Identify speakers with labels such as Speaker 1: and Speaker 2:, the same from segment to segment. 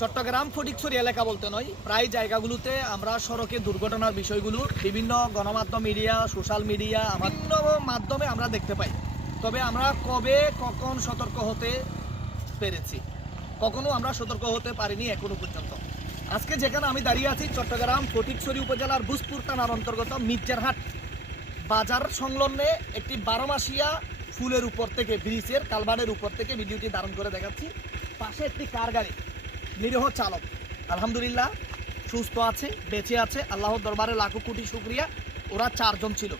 Speaker 1: চট্টগ্রাম ফটিকছড়ি এলাকা বলতে নয়, প্রায় জায়গাগুলোতে আমরা সড়কে দুর্ঘটনার বিষয়গুলো, বিভিন্ন গণমাধ্যম মিডিয়া সোশ্যাল মিডিয়া আমার মাধ্যমে আমরা দেখতে পাই। তবে আমরা কবে, কখন সতর্ক হতে পেরেছি, কখনো আমরা সতর্ক হতে পারিনি এখনও পর্যন্ত। আজকে যেখানে আমি দাঁড়িয়ে আছি, চট্টগ্রাম ফটিকছড়ি উপজেলার বুসপুর থানার অন্তর্গত মির্জারহাট বাজার সংলগ্নে একটি বারোমাসিয়া ফুলের উপর থেকে, ব্রিজের কালবানের উপর থেকে ভিডিওটি ধারণ করে দেখাচ্ছি। পাশে একটি কার গাড়ি। নিরীহ চালক। আলহামদুলিল্লাহ, সুস্থ আছে, বেঁচে আছে। আল্লাহর দরবারে লাখো কোটি শুক্রিয়া। ওরা চারজন ছিল।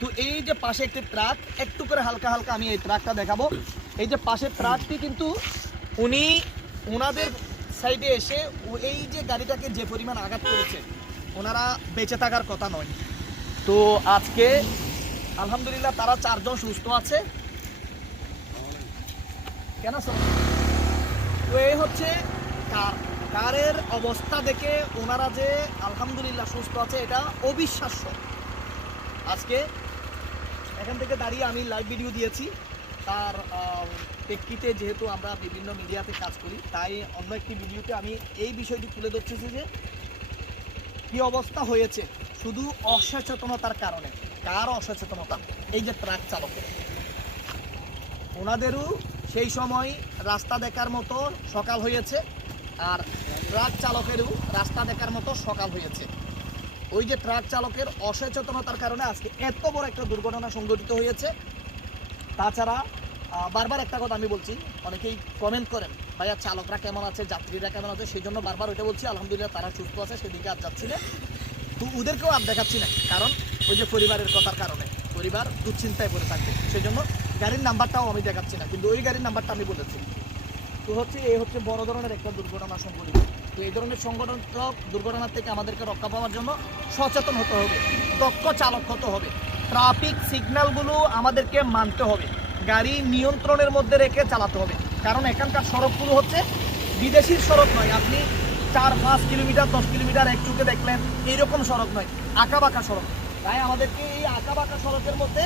Speaker 1: তো এই যে পাশে একটি ট্রাক, একটু করে হালকা হালকা আমি এই ট্রাকটা দেখাবো। এই যে পাশে ট্রাকটি কিন্তু উনি ওনাদের সাইডে এসে এই যে গাড়িটাকে যে পরিমাণ আঘাত করেছে, ওনারা বেঁচে থাকার কথা নয়। তো আজকে আলহামদুলিল্লাহ তারা চারজন সুস্থ আছে। কেন এই হচ্ছে কারের অবস্থা দেখে ওনারা যে আলহামদুলিল্লাহ সুস্থ আছে, এটা অবিশ্বাস্য। আজকে এখান থেকে দাঁড়িয়ে আমি লাইভ ভিডিও দিয়েছি। তার প্রেক্ষিতে যেহেতু আমরা বিভিন্ন মিডিয়াতে কাজ করি, তাই অন্য একটি ভিডিওতে আমি এই বিষয়টি তুলে ধরতেছি যে কি অবস্থা হয়েছে। শুধু অসচেতনতার কারণে, কার অসচেতনতা? এই যে ট্রাক চালকের। ওনাদেরও সেই সময় রাস্তা দেখার মতো সকাল হয়েছে। আর ট্রাক চালকেরও রাস্তা দেখার মতো সকাল হয়েছে। ওই যে ট্রাক চালকের অসচেতনতার কারণে আজকে এত বড় একটা দুর্ঘটনা সংঘটিত হয়েছে। তাছাড়া বারবার একটা কথা আমি বলছি, অনেকেই কমেন্ট করেন, ভাইয়া, চালকরা কেমন আছে? যাত্রীরা কেমন আছে? সেই জন্য বারবার ওইটা বলছি, আলহামদুলিল্লাহ, তারা সুস্থ আছে, সেদিকে আর যাচ্ছি না। তো ওদেরকেও আর দেখাচ্ছি না, কারণ ওই যে পরিবারের কথার কারণে। পরিবার দুশ্চিন্তায় পড়ে থাকবে সেই জন্য গাড়ির নাম্বারটাও আমি দেখাচ্ছি না, কিন্তু ওই গাড়ির নাম্বারটা আমি বলেছি। তো হচ্ছে এই হচ্ছে বড় ধরনের একটা দুর্ঘটনা সংঘটিত। তো এই ধরনের সংগঠন দুর্ঘটনা থেকে আমাদেরকে রক্ষা পাওয়ার জন্য সচেতন হতে হবে, দক্ষ চালক হতে হবে। ট্রাফিক সিগন্যালগুলো আমাদেরকে মানতে হবে, গাড়ি নিয়ন্ত্রণের মধ্যে রেখে চালাতে হবে। কারণ এখানকার সড়কগুলো হচ্ছে বিদেশির সড়ক নয়, আপনি চার, পাঁচ কিলোমিটার, দশ কিলোমিটার এক চুকে দেখলেন এইরকম সড়ক নয় আঁকা বাঁকা সড়ক। তাই আমাদেরকে এই আঁকা বাঁকা সড়কের মধ্যে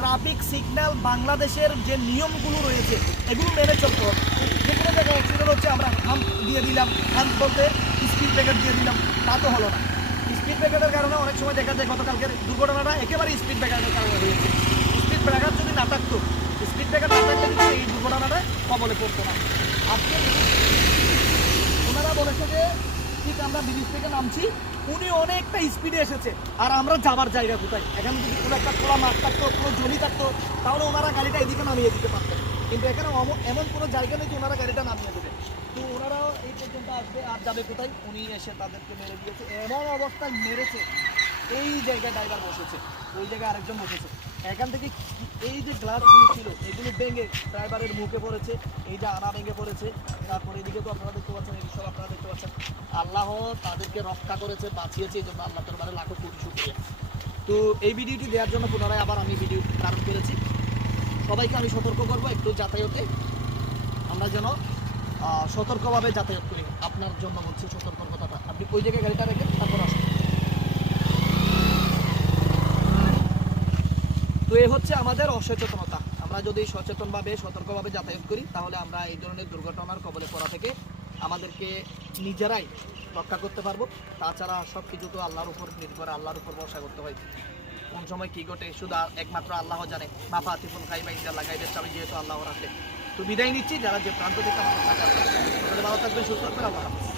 Speaker 1: ট্রাফিক সিগন্যাল বাংলাদেশের যে নিয়মগুলো রয়েছে, এগুলো মেনে চলতে হবে। যে কোনো অ্যাক্সিডেন্ট হচ্ছে, আমরা হাম্প দিয়ে দিলাম হাম্প বলতে স্পিড ব্রেকার দিয়ে দিলাম, তা তো হলো না। স্পিড ব্রেকারের কারণে অনেক সময় দেখা যায় গতকালকের দুর্ঘটনাটা একেবারে স্পিড ব্রেকারের কারণে হয়েছে। স্পিড ব্রেকার যদি না থাকতো স্পিড ব্রেকার না থাকলে কিন্তু এই দুর্ঘটনাটা কবলে পড়তো না। আজকে ওনারা বলেছে যে ঠিক আমরা ব্রিজ থেকে নামছি, উনি অনেকটা স্পিডে এসেছে। আর আমরা যাবার জায়গা কোথায়? এখানে যদি কোনো একটা খোলা মাঠ থাকতো, কোনো জমি থাকতো, তাহলে ওনারা গাড়িটা এদিকে নামিয়ে দিতে পারতেন। কিন্তু এখানে এমন কোনো জায়গা নেই যে ওনারা গাড়িটা নামিয়ে দেবে। তো ওনারাও এই পর্যন্ত আসবে, আর যাবে কোথায়? উনি এসে তাদেরকে মেরে দিয়েছে। এমন অবস্থায় মেরেছে। এই জায়গায় ড্রাইভার বসেছে। ওই জায়গায় আরেকজন বসেছে। এখান থেকে এই যে গ্লাসগুলো ছিল, এগুলো ভেঙে ড্রাইভারের মুখে পড়েছে, এই যে আনা ভেঙে পড়েছে। তারপরে এদিকে তো আপনারা দেখতে পাচ্ছেন এই সব আপনারা দেখতে পাচ্ছেন, আল্লাহ তাদেরকে রক্ষা করেছে, বাঁচিয়েছে, এই জন্য আল্লাহ দরবারে লাখো কোটি শুক্রিয়া। তো এই ভিডিওটি দেওয়ার জন্য পুনরায় আবার আমি ভিডিও ধারণ করেছি। সবাইকে আমি সতর্ক করব একটু যাতায়াতে। আমরা যেন সতর্কভাবে যাতায়াত করি। আপনার জন্য বলছি সতর্কতাটা। আপনি ওই জায়গায় গাড়িটা রেখে তারপর আসুন। তো এ হচ্ছে আমাদের অসচেতনতা। আমরা যদি সচেতনভাবে, সতর্কভাবে যাতায়াত করি, তাহলে আমরা এই ধরনের দুর্ঘটনার কবলে পড়া থেকে আমাদেরকে নিজেরাই রক্ষা করতে পারব। তাছাড়া সব কিছু তো আল্লাহর উপর নির্ভর, আল্লাহর উপর ভরসা করতে হয়। কোন সময় কী ঘটে, শুধু একমাত্র আল্লাহ জানে। মাফা আতিফুল খাইবা ইন্দা লাগাইদের চাবি যেহেতু আল্লাহর হাতে। তো বিদায় নিচ্ছি, যারা যে প্রান্ত থেকে আমাদের। ভালো থাকবেন, সুস্থ থাকবেন, আল্লাহ হাফেজ।